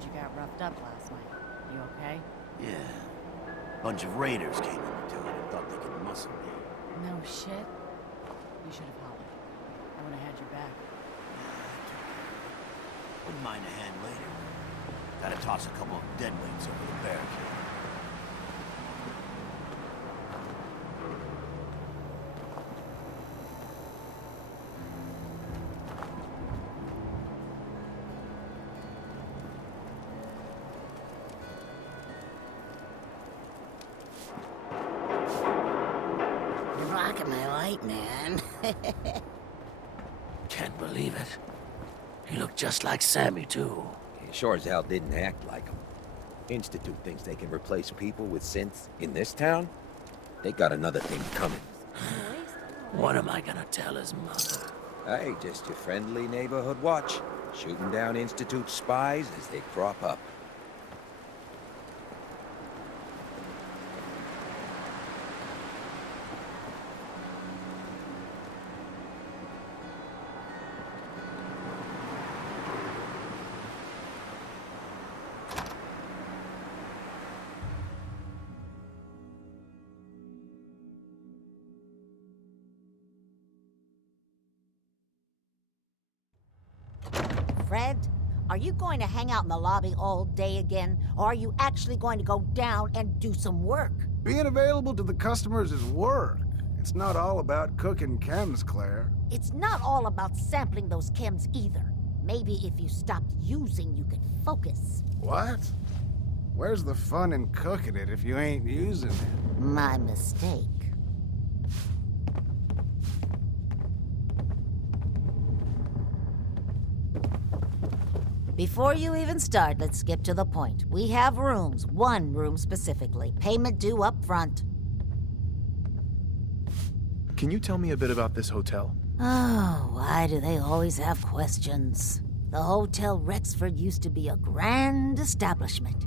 heard you got roughed up last night. You okay? Yeah. Bunch of raiders came into town and thought they could muscle me. No shit. You should have hollered. I would have had your back. Wouldn't mind a hand later. Gotta toss a couple of deadweights over the barricade. Rockin' my white man. Can't believe it. He looked just like Sammy, too. He sure as hell didn't act like him. Institute thinks they can replace people with synths in this town? They got another thing coming. What am I gonna tell his mother? Hey, just your friendly neighborhood watch. Shooting down Institute spies as they crop up. Fred, are you going to hang out in the lobby all day again, or are you actually going to go down and do some work? Being available to the customers is work. It's not all about cooking chems, Claire. It's not all about sampling those chems either. Maybe if you stopped using, you could focus. What? Where's the fun in cooking it if you ain't using it? My mistake. Before you even start, let's skip to the point. We have rooms, one room specifically. Payment due up front. Can you tell me a bit about this hotel? Oh, why do they always have questions? The Hotel Rexford used to be a grand establishment.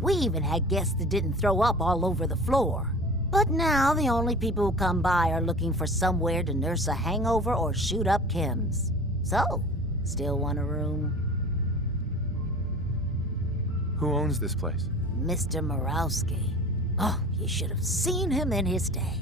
We even had guests that didn't throw up all over the floor. But now the only people who come by are looking for somewhere to nurse a hangover or shoot up chems. So, still want a room? Who owns this place? Mr. Morowski. Oh, you should have seen him in his day.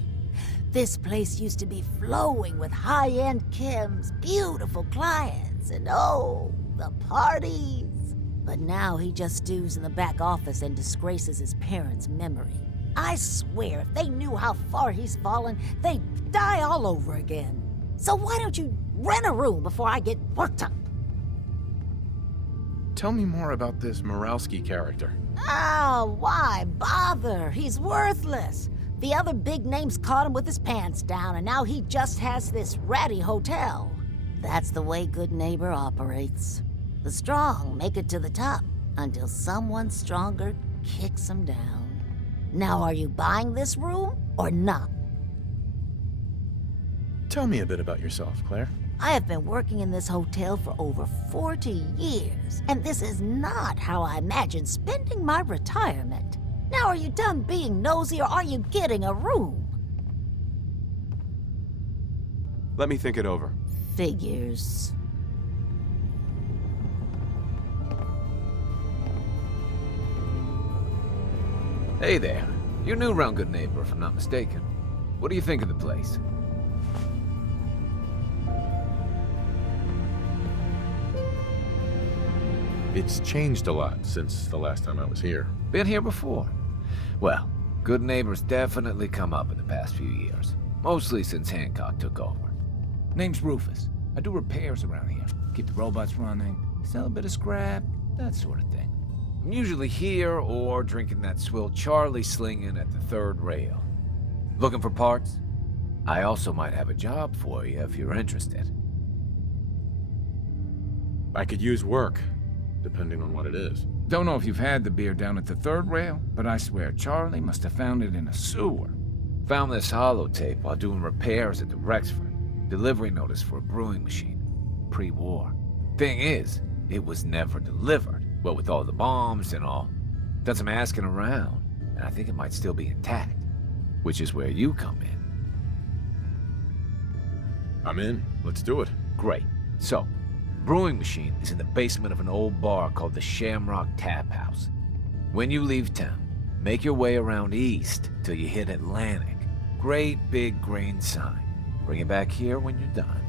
This place used to be flowing with high-end chems, beautiful clients, and oh, the parties. But now he just stews in the back office and disgraces his parents' memory. I swear, if they knew how far he's fallen, they'd die all over again. So why don't you rent a room before I get worked up? Tell me more about this Morowski character. Oh, why bother? He's worthless. The other big names caught him with his pants down, and now he just has this ratty hotel. That's the way Good Neighbor operates. The strong make it to the top until someone stronger kicks them down. Now, are you buying this room or not? Tell me a bit about yourself, Claire. I have been working in this hotel for over 40 years, and this is not how I imagine spending my retirement. Now, are you done being nosy, or are you getting a room? Let me think it over. Figures. Hey there. You're new around Good Neighbor, if I'm not mistaken. What do you think of the place? It's changed a lot since the last time I was here. Been here before? Well, Good Neighbor's definitely come up in the past few years. Mostly since Hancock took over. Name's Rufus. I do repairs around here. Keep the robots running, sell a bit of scrap, that sort of thing. I'm usually here or drinking that swill Charlie slinging at the third rail. Looking for parts? I also might have a job for you if you're interested. I could use work, depending on what it is. Don't know if you've had the beer down at the third rail, but I swear Charlie must have found it in a sewer. Found this holotape while doing repairs at the Rexford. Delivery notice for a brewing machine. Pre-war. Thing is, it was never delivered. What with all the bombs and all. Done some asking around, and I think it might still be intact. Which is where you come in. I'm in. Let's do it. Great. So, brewing machine is in the basement of an old bar called the Shamrock Tap House. When you leave town, make your way around east till you hit Atlantic. Great big green sign. Bring it back here when you're done.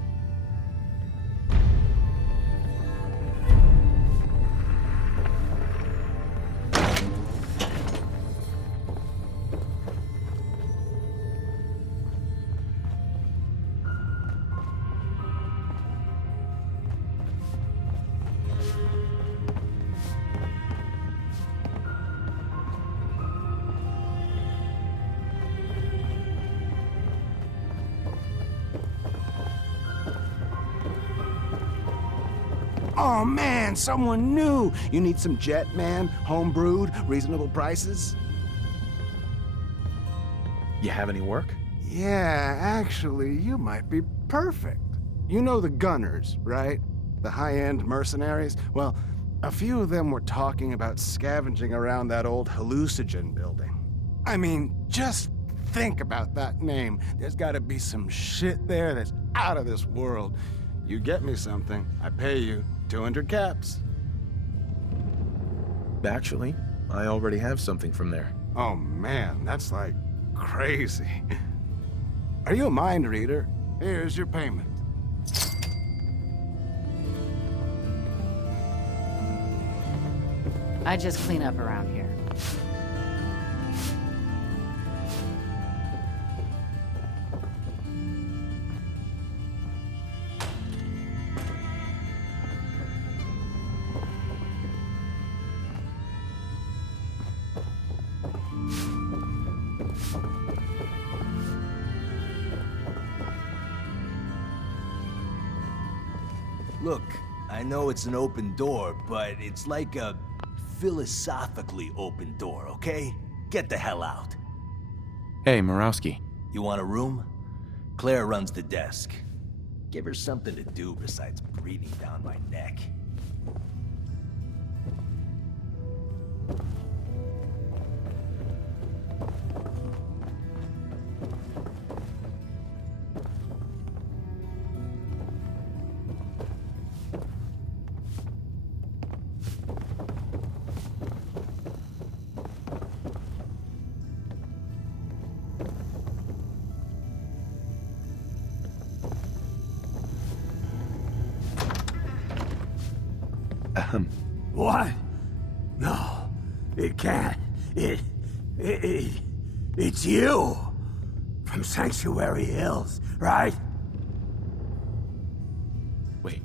Oh man, someone new! You need some Jet, man? Home-brewed, reasonable prices? You have any work? Yeah, actually, you might be perfect. You know the Gunners, right? The high-end mercenaries? Well, a few of them were talking about scavenging around that old hallucinogen building. I mean, just think about that name. There's gotta be some shit there that's out of this world. You get me something, I pay you 200 caps. Actually, I already have something from there. Oh man, that's like crazy. Are you a mind reader? Here's your payment. I just clean up around here. Look, I know it's an open door, but it's like a philosophically open door, okay? Get the hell out. Hey, Murawski. You want a room? Claire runs the desk. Give her something to do besides breathing down my neck. What? No, it can't. It's you! From Sanctuary Hills, right? Wait,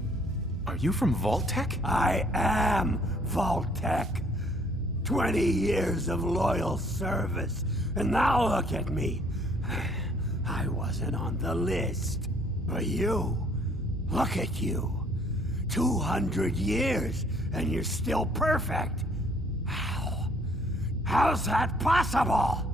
are you from Vault-Tec? I am Vault-Tec. 20 years of loyal service, and now look at me. I wasn't on the list. But you, look at you. 200 years, and you're still perfect. How? How's that possible?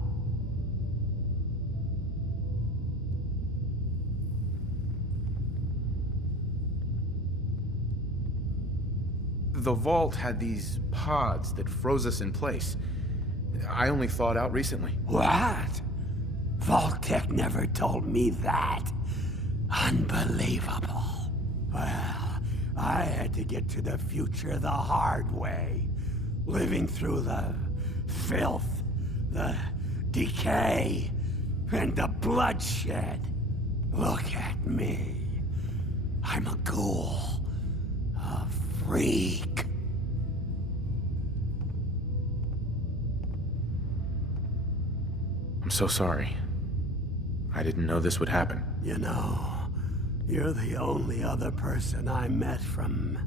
The vault had these pods that froze us in place. I only thawed out recently. What? Vault-Tec never told me that. Unbelievable. Well, I had to get to the future the hard way. Living through the filth, the decay, and the bloodshed. Look at me. I'm a ghoul. A freak. I'm so sorry. I didn't know this would happen. You know, you're the only other person I met from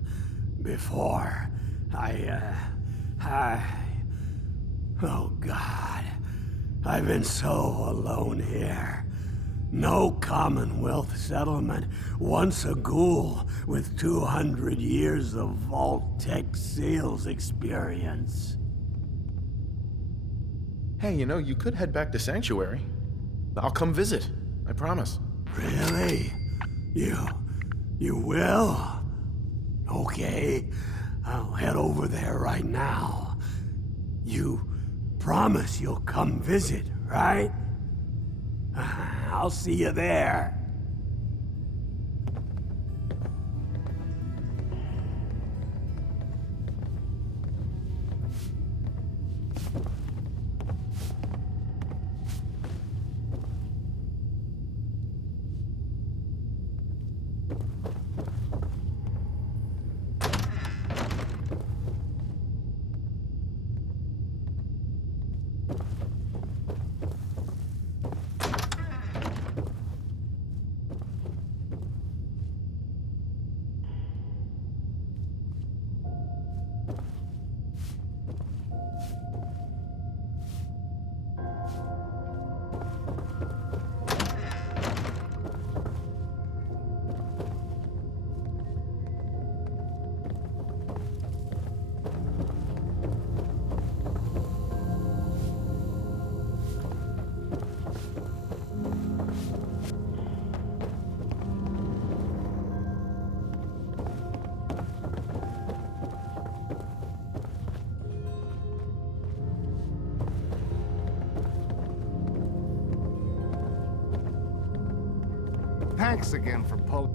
before. Oh God. I've been so alone here. No Commonwealth settlement, once a ghoul with 200 years of Vault-Tec sales experience. Hey, you know, you could head back to Sanctuary. I'll come visit. I promise. Really? You will? Okay, I'll head over there right now. You promise you'll come visit, right? I'll see you there. thanks again for pulling.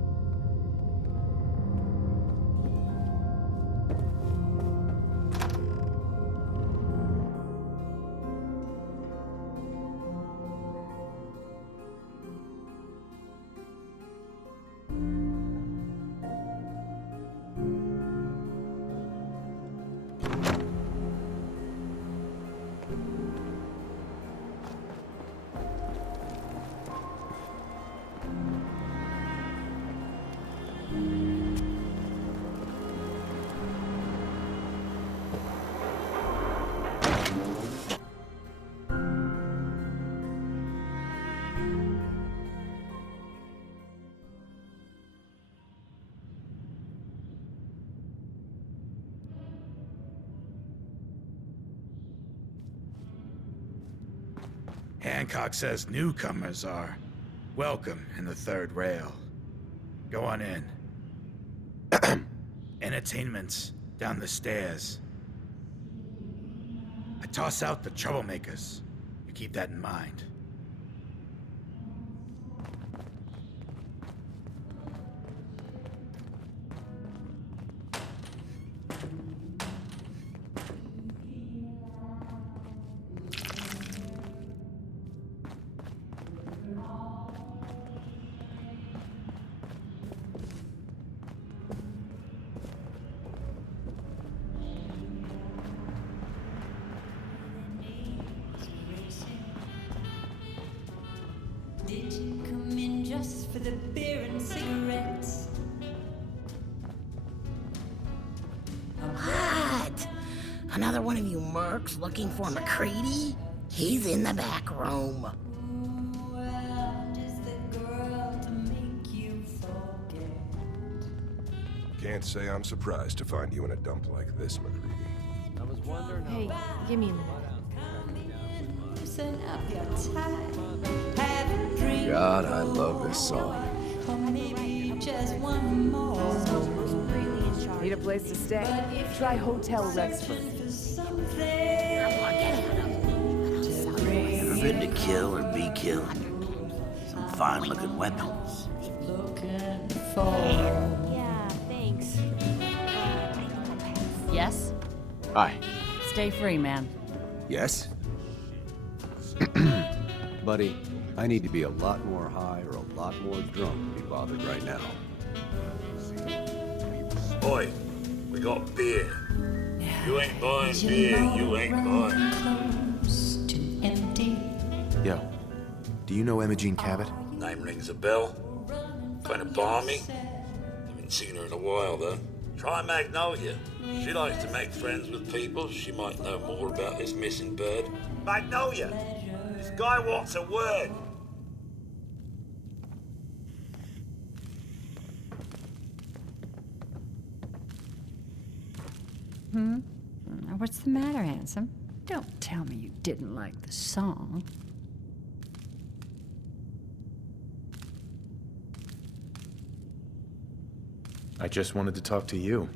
Hancock says newcomers are welcome in the third rail. Go on in. Entertainment's down the stairs. I toss out the troublemakers. You keep that in mind. Did you come in just for the beer and cigarettes? What? Another one of you mercs looking for McCready? He's in the back room. Well, just the girl to make you forget. Can't say I'm surprised to find you in a dump like this, McCready. I was wondering Hey, give me a minute. Loosen up your tie. Have a drink. God, I love this song. Or maybe just one more. Need a place to stay? Try Hotel Rexford. Ever been to kill or be killed? Some fine-looking weapons. Looking for. Yeah, thanks. Yes? Hi. Stay free, man. Yes? Buddy, I need to be a lot more high or a lot more drunk to be bothered right now. Boy, we got beer. You ain't buying beer, you ain't buying. Close to empty. Yo, do you know Imogene Cabot? Name rings a bell. Kind of balmy. Haven't seen her in a while, though. Try Magnolia. She likes to make friends with people. She might know more about this missing bird. Magnolia! This guy wants a word. What's the matter, handsome? Don't tell me you didn't like the song. I just wanted to talk to you.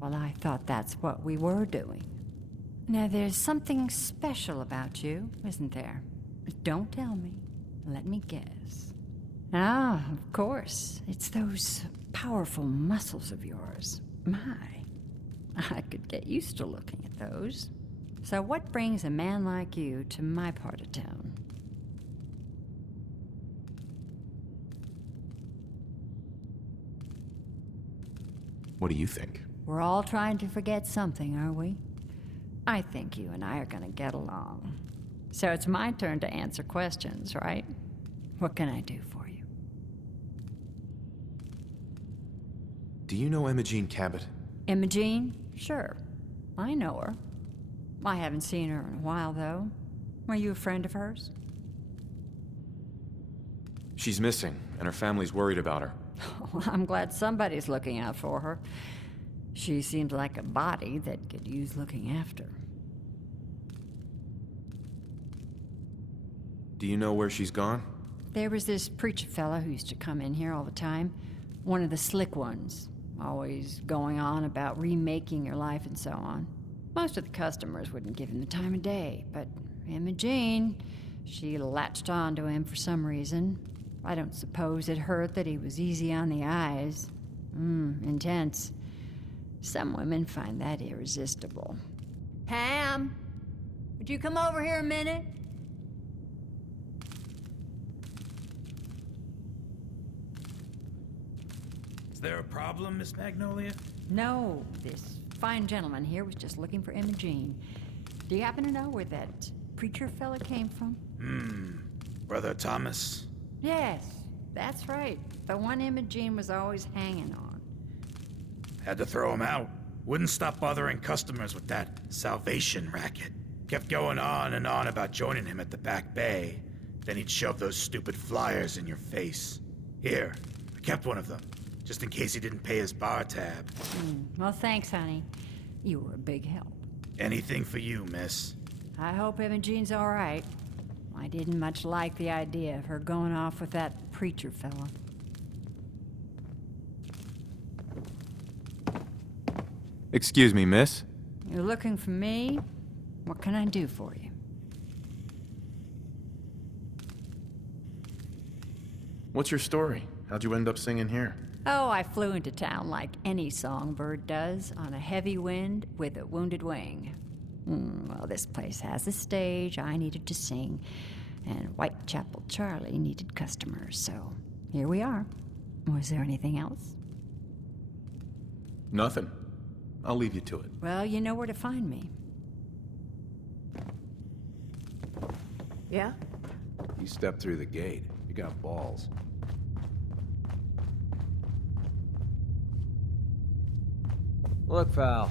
Well, I thought that's what we were doing. Now, there's something special about you, isn't there? Don't tell me. Let me guess. Ah, of course. It's those powerful muscles of yours. My, I could get used to looking at those. So what brings a man like you to my part of town? What do you think? We're all trying to forget something, are we? I think you and I are gonna get along. So it's my turn to answer questions, right? What can I do for you? Do you know Imogene Cabot? Imogene? Sure. I know her. I haven't seen her in a while, though. Were you a friend of hers? She's missing, and her family's worried about her. Well, I'm glad somebody's looking out for her. She seemed like a body that could use looking after. Do you know where she's gone? There was this preacher fella who used to come in here all the time. One of the slick ones. Always going on about remaking your life and so on. Most of the customers wouldn't give him the time of day, but Imogene, she latched on to him for some reason. I don't suppose it hurt that he was easy on the eyes. Intense. Some women find that irresistible. Pam, would you come over here a minute? Is there a problem, Miss Magnolia? No, this fine gentleman here was just looking for Imogene. Do you happen to know where that preacher fella came from? Brother Thomas? Yes, that's right. The one Imogene was always hanging on. Had to throw him out. Wouldn't stop bothering customers with that salvation racket. Kept going on and on about joining him at the back bay. Then he'd shove those stupid flyers in your face. Here, I kept one of them, just in case he didn't pay his bar tab. Well, thanks, honey. You were a big help. Anything for you, miss. I hope Imogene's all right. I didn't much like the idea of her going off with that preacher fella. Excuse me, miss. You're looking for me? What can I do for you? What's your story? How'd you end up singing here? Oh, I flew into town like any songbird does, on a heavy wind with a wounded wing. Well, this place has a stage, I needed to sing, and Whitechapel Charlie needed customers, so here we are. Was there anything else? Nothing. I'll leave you to it. Well, you know where to find me. Yeah? You stepped through the gate. You got balls. Look, pal.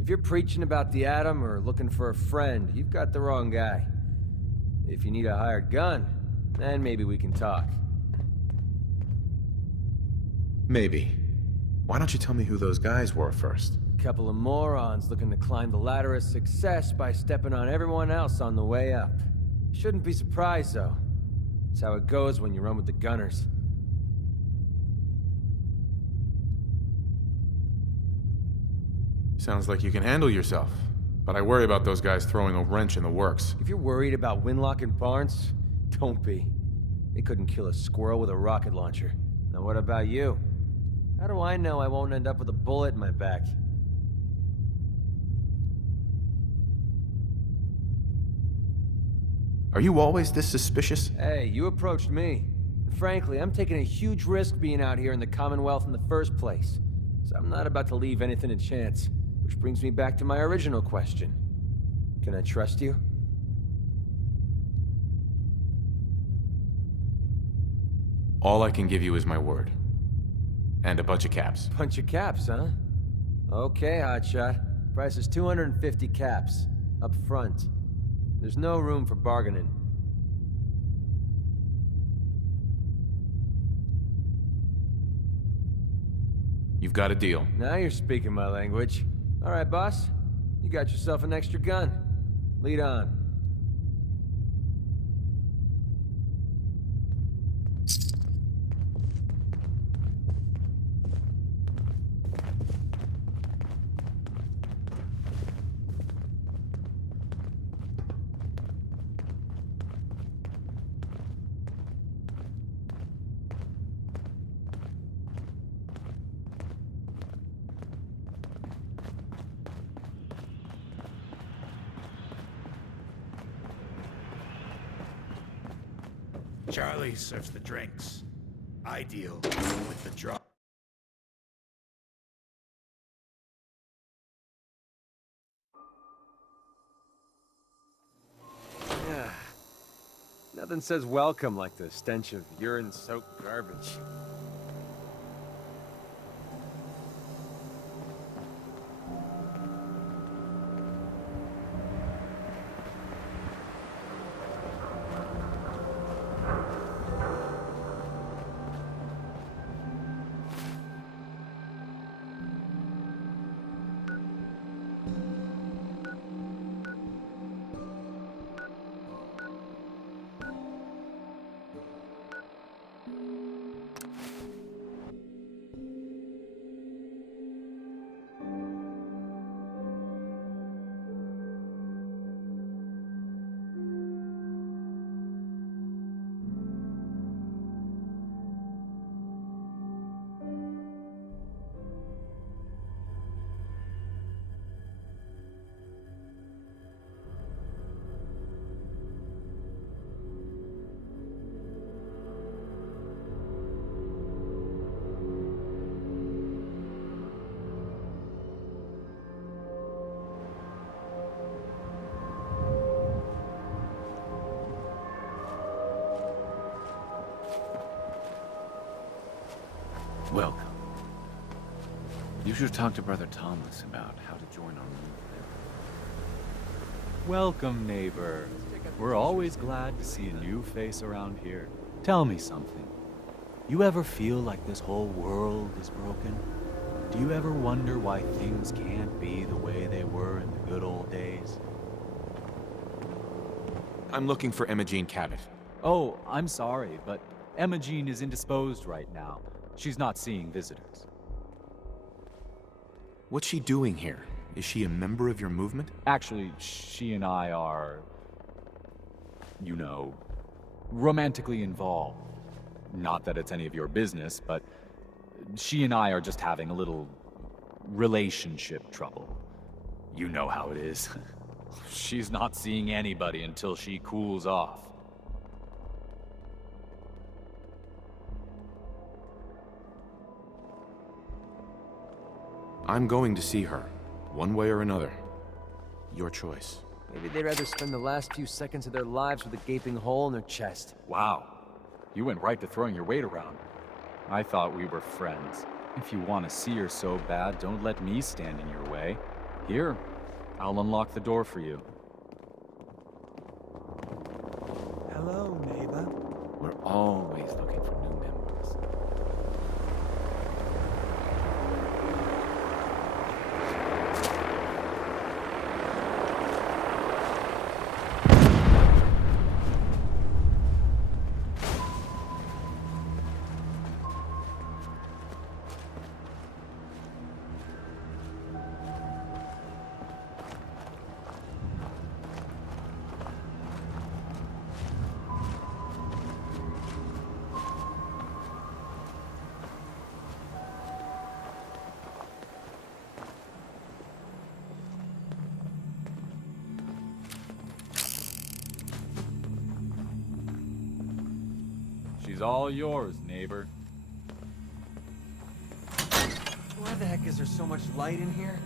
If you're preaching about the atom or looking for a friend, you've got the wrong guy. If you need a hired gun, then maybe we can talk. Maybe. Why don't you tell me who those guys were first? A couple of morons looking to climb the ladder of success by stepping on everyone else on the way up. Shouldn't be surprised, though. It's how it goes when you run with the gunners. Sounds like you can handle yourself, but I worry about those guys throwing a wrench in the works. If you're worried about Winlock and Barnes, don't be. They couldn't kill a squirrel with a rocket launcher. Now what about you? How do I know I won't end up with a bullet in my back? Are you always this suspicious? Hey, you approached me. And frankly, I'm taking a huge risk being out here in the Commonwealth in the first place. So I'm not about to leave anything to chance. Which brings me back to my original question. Can I trust you? All I can give you is my word. And a bunch of caps. Bunch of caps, huh? Okay, hotshot. Price is 250 caps. Up front. There's no room for bargaining. You've got a deal. Now you're speaking my language. All right, boss. You got yourself an extra gun. Lead on. Charlie serves the drinks. I deal with the drop. Yeah. Nothing says welcome like the stench of urine-soaked garbage. Welcome. You should talk to Brother Thomas about how to join our movement. Welcome, neighbor. We're always glad to see a new face around here. Tell me something. You ever feel like this whole world is broken? Do you ever wonder why things can't be the way they were in the good old days? I'm looking for Imogene Cabot. Oh, I'm sorry, but Imogene is indisposed right now. She's not seeing visitors. What's she doing here? Is she a member of your movement? Actually, she and I are, you know, romantically involved. Not that it's any of your business, but she and I are just having a little relationship trouble. You know how it is. She's not seeing anybody until she cools off. I'm going to see her, one way or another. Your choice. Maybe they'd rather spend the last few seconds of their lives with a gaping hole in their chest. Wow. You went right to throwing your weight around. I thought we were friends. If you want to see her so bad, don't let me stand in your way. Here, I'll unlock the door for you. Hello, neighbor. We're always looking for new members. She's all yours, neighbor. Why the heck is there so much light in here?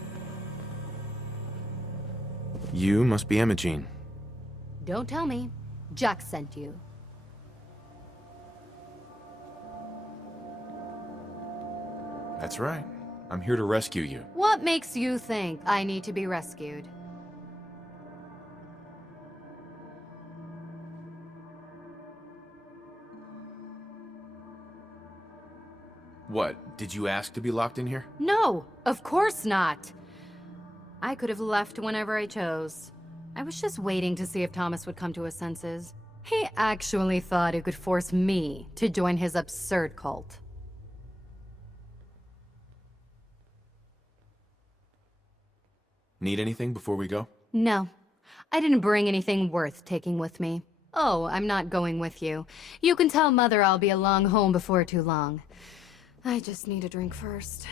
You must be Imogene. Don't tell me. Jack sent you. That's right. I'm here to rescue you. What makes you think I need to be rescued? What, did you ask to be locked in here? No, of course not. I could have left whenever I chose. I was just waiting to see if Thomas would come to his senses. He actually thought he could force me to join his absurd cult. Need anything before we go? No, I didn't bring anything worth taking with me. Oh, I'm not going with you. You can tell Mother I'll be along home before too long. I just need a drink first.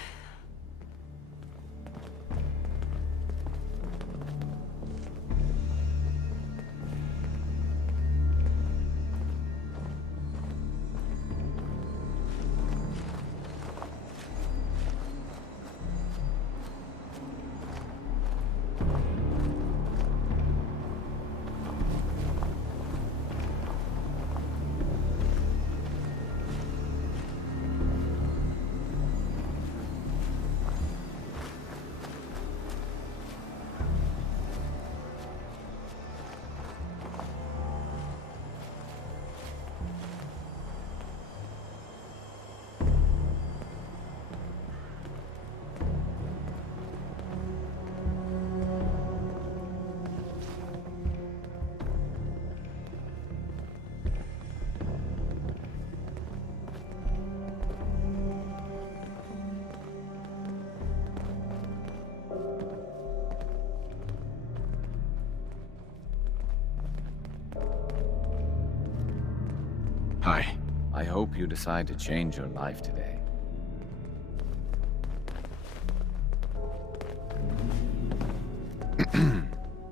Hi. I hope you decide to change your life today.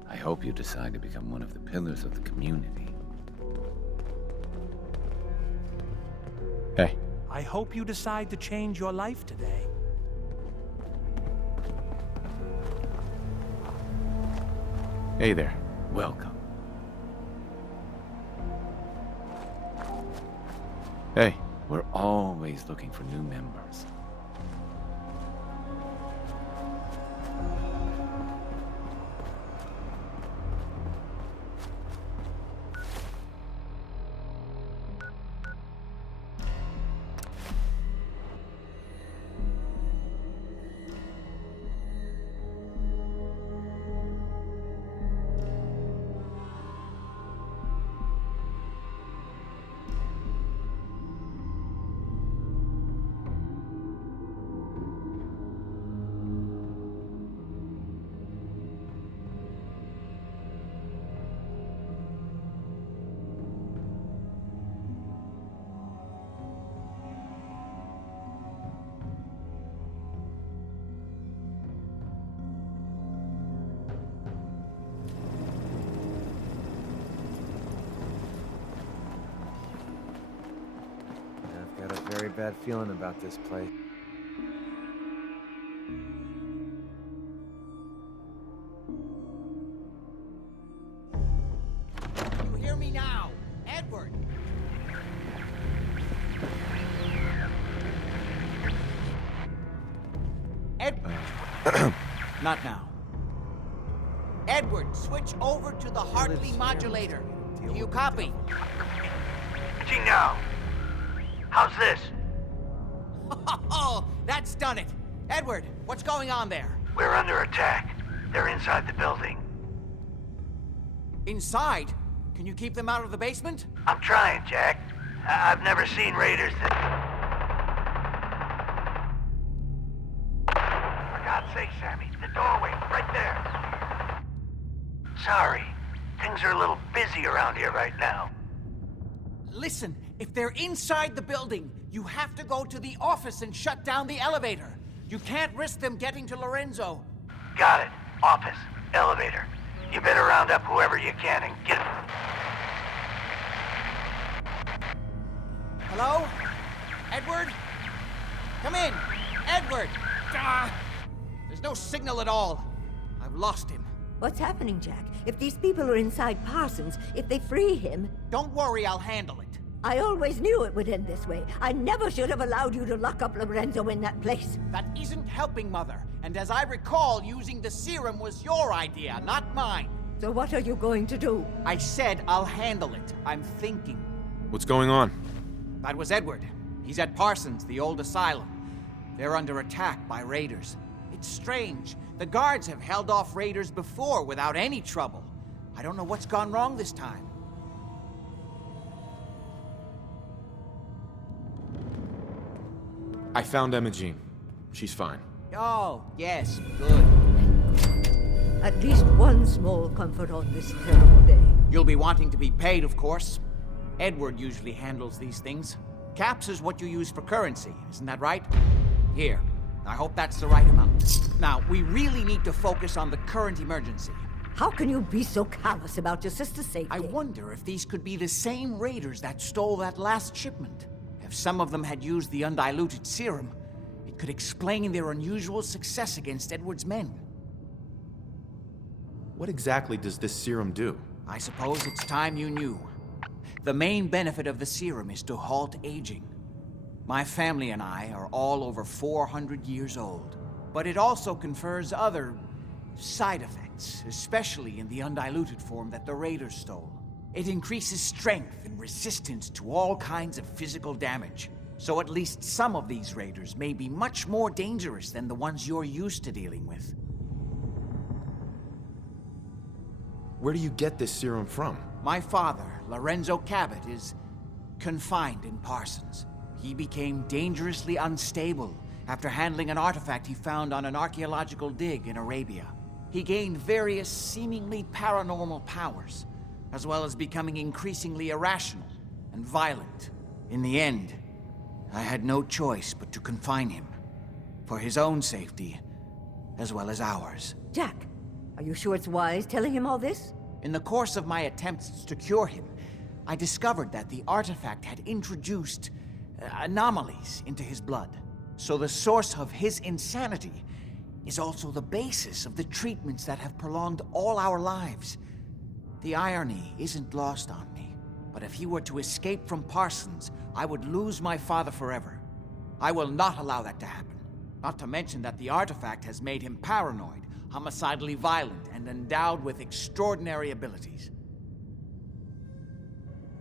I hope you decide to become one of the pillars of the community. Hey. I hope you decide to change your life today. Hey there. Welcome. Hey. We're always looking for new members. bad feeling about this place. You hear me now? Edward! Not now. Edward, switch over to the Hartley modulator. Do you copy? Now. How's this? Oh, that's done it. Edward, what's going on there? We're under attack. They're inside the building. Inside? Can you keep them out of the basement? I'm trying, Jack. I've never seen raiders that... For God's sake, Sammy, the doorway, right there. Sorry. Things are a little busy around here right now. Listen, if they're inside the building, you have to go to the office and shut down the elevator. You can't risk them getting to Lorenzo. Got it. Office. Elevator. You better round up whoever you can and get... Hello? Edward? Come in. Edward! There's no signal at all. I've lost him. What's happening, Jack? If these people are inside Parsons, if they free him... Don't worry, I'll handle it. I always knew it would end this way. I never should have allowed you to lock up Lorenzo in that place. That isn't helping, Mother. And as I recall, using the serum was your idea, not mine. So what are you going to do? I said I'll handle it. I'm thinking. What's going on? That was Edward. He's at Parsons, the old asylum. They're under attack by raiders. It's strange. The guards have held off raiders before without any trouble. I don't know what's gone wrong this time. I found Emma Jean. She's fine. Oh, yes, good. At least one small comfort on this terrible day. You'll be wanting to be paid, of course. Edward usually handles these things. Caps is what you use for currency, isn't that right? Here. I hope that's the right amount. Now, we really need to focus on the current emergency. How can you be so callous about your sister's safety? I wonder if these could be the same raiders that stole that last shipment. If some of them had used the undiluted serum, it could explain their unusual success against Edward's men. What exactly does this serum do? I suppose it's time you knew. The main benefit of the serum is to halt aging. My family and I are all over 400 years old. But it also confers other side effects, especially in the undiluted form that the raiders stole. It increases strength and resistance to all kinds of physical damage. So at least some of these raiders may be much more dangerous than the ones you're used to dealing with. Where do you get this serum from? My father, Lorenzo Cabot, is confined in Parsons. He became dangerously unstable after handling an artifact he found on an archaeological dig in Arabia. He gained various seemingly paranormal powers, as well as becoming increasingly irrational and violent. In the end, I had no choice but to confine him, for his own safety, as well as ours. Jack, are you sure it's wise telling him all this? In the course of my attempts to cure him, I discovered that the artifact had introduced anomalies into his blood. So the source of his insanity is also the basis of the treatments that have prolonged all our lives. The irony isn't lost on me, but if he were to escape from Parsons, I would lose my father forever. I will not allow that to happen. Not to mention that the artifact has made him paranoid, homicidally violent, and endowed with extraordinary abilities.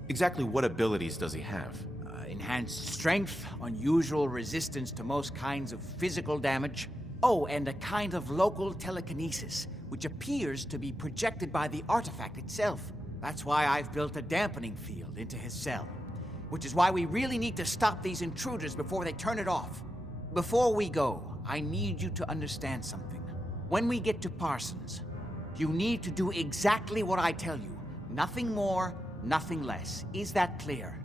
Exactly what abilities does he have? Enhanced strength, unusual resistance to most kinds of physical damage. Oh, and a kind of local telekinesis, which appears to be projected by the artifact itself. That's why I've built a dampening field into his cell. Which is why we really need to stop these intruders before they turn it off. Before we go, I need you to understand something. When we get to Parsons, you need to do exactly what I tell you. Nothing more, nothing less. Is that clear?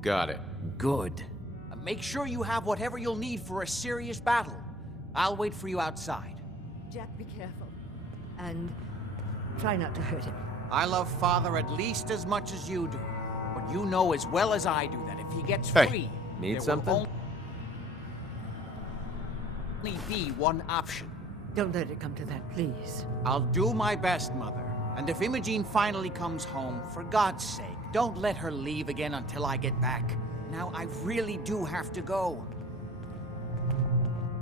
Got it. Good. Make sure you have whatever you'll need for a serious battle. I'll wait for you outside. Jack, be careful. And try not to hurt him. I love Father at least as much as you do. But you know as well as I do that if he gets Hey, free, need there something? will only be one option. Don't let it come to that, please. I'll do my best, Mother. And if Imogene finally comes home, for God's sake, don't let her leave again until I get back. Now, I really do have to go.